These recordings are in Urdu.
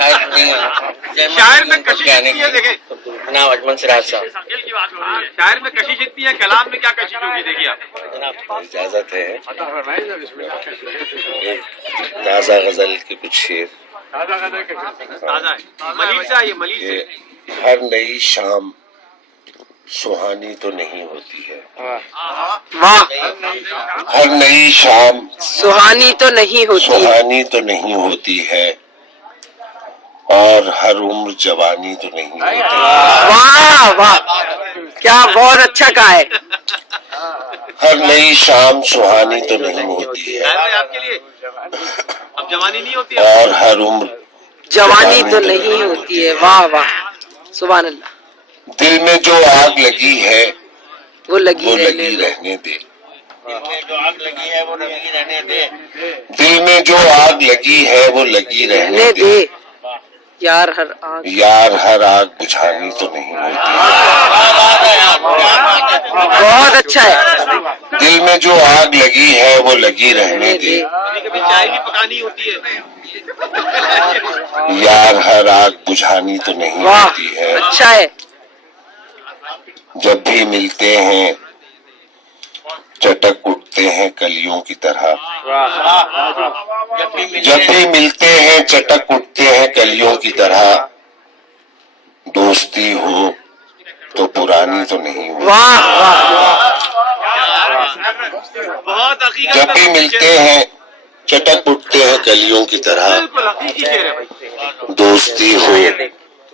شاعر میں کشش اتنی ہے، دیکھیں جناب اجمل سراج صاحب، شاعر میں کشش اتنی ہے، کلام میں کیا کشش ہوگی دیکھیے آپ. اجازت ہے تازہ غزل کے کچھ شعر. تازہ ہے، ملیح سے آئیے، ملیح سے. ہر نئی شام سہانی تو نہیں ہوتی ہے، ہر نئی شام سہانی تو نہیں ہوتی، سہانی تو نہیں ہوتی ہے، اور ہر عمر جوانی تو نہیں ہوتی. واہ واہ، کیا بہت اچھا کہا ہے. ہر نئی شام سہانی تو نہیں ہوتی ہے، آپ کے لیے اب جوانی نہیں ہوتی اور ہر عمر جوانی تو نہیں ہوتی ہے. واہ واہ، سبحان اللہ. دل میں جو آگ لگی ہے وہ لگی رہنے دے، دل میں جو آگ لگی ہے وہ لگی رہنے دے، یار ہر آگ، یار ہر آگ بجھانی تو نہیں ہوتی. بہت اچھا ہے. دل میں جو آگ لگی ہے وہ لگی رہنے دے، کبھی کبھی چائے بھی پکانی ہوتی ہے. یار ہر آگ بجھانی تو نہیں واہ ہوتی ہے. اچھا ہے. جب بھی ملتے ہیں چٹک اٹھتے ہیں کلیوں کی طرح، جب بھی ملتے ہیں چٹک اٹھتے ہیں کلیوں کی طرح، دوستی ہو تو پرانی تو نہیں ہوتی. واہ واہ، بہت حقیقت جب بھی ملتے ہیں چٹک اٹھتے ہیں کلیوں کی طرح، بالکل حقیقی شعر ہے بھائی. دوستی ہو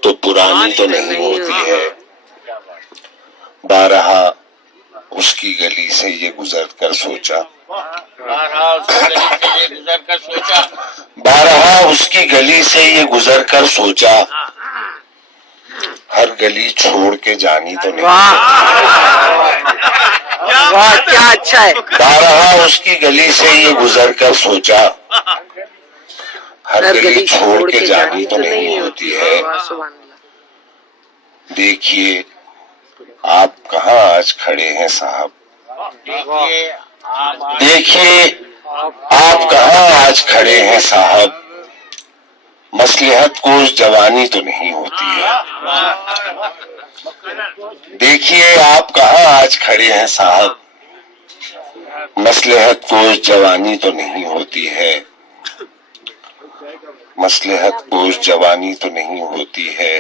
تو پرانی تو نہیں ہوتی ہے. بارہا اس کی گلی سے یہ گزر کر سوچا، بارہا اس کی گلی سے یہ گزر کر سوچا، ہر گلی چھوڑ کے جانی تو نہیں. واہ واہ، کیا اچھا ہے. بارہا اس کی گلی سے یہ گزر کر سوچا، ہر گلی چھوڑ کے جانی تو نہیں ہوتی ہے. واہ، سبحان اللہ. دیکھیے آپ کہاں آج کھڑے ہیں صاحب، دیکھیے آپ کہاں آج کھڑے ہیں صاحب، مصلحت کوش جوانی تو نہیں ہوتی ہے. دیکھیے آپ کہاں آج کھڑے ہیں صاحب، مصلحت کوش جوانی تو نہیں ہوتی ہے. مصلحت کوش جوانی تو نہیں ہوتی ہے،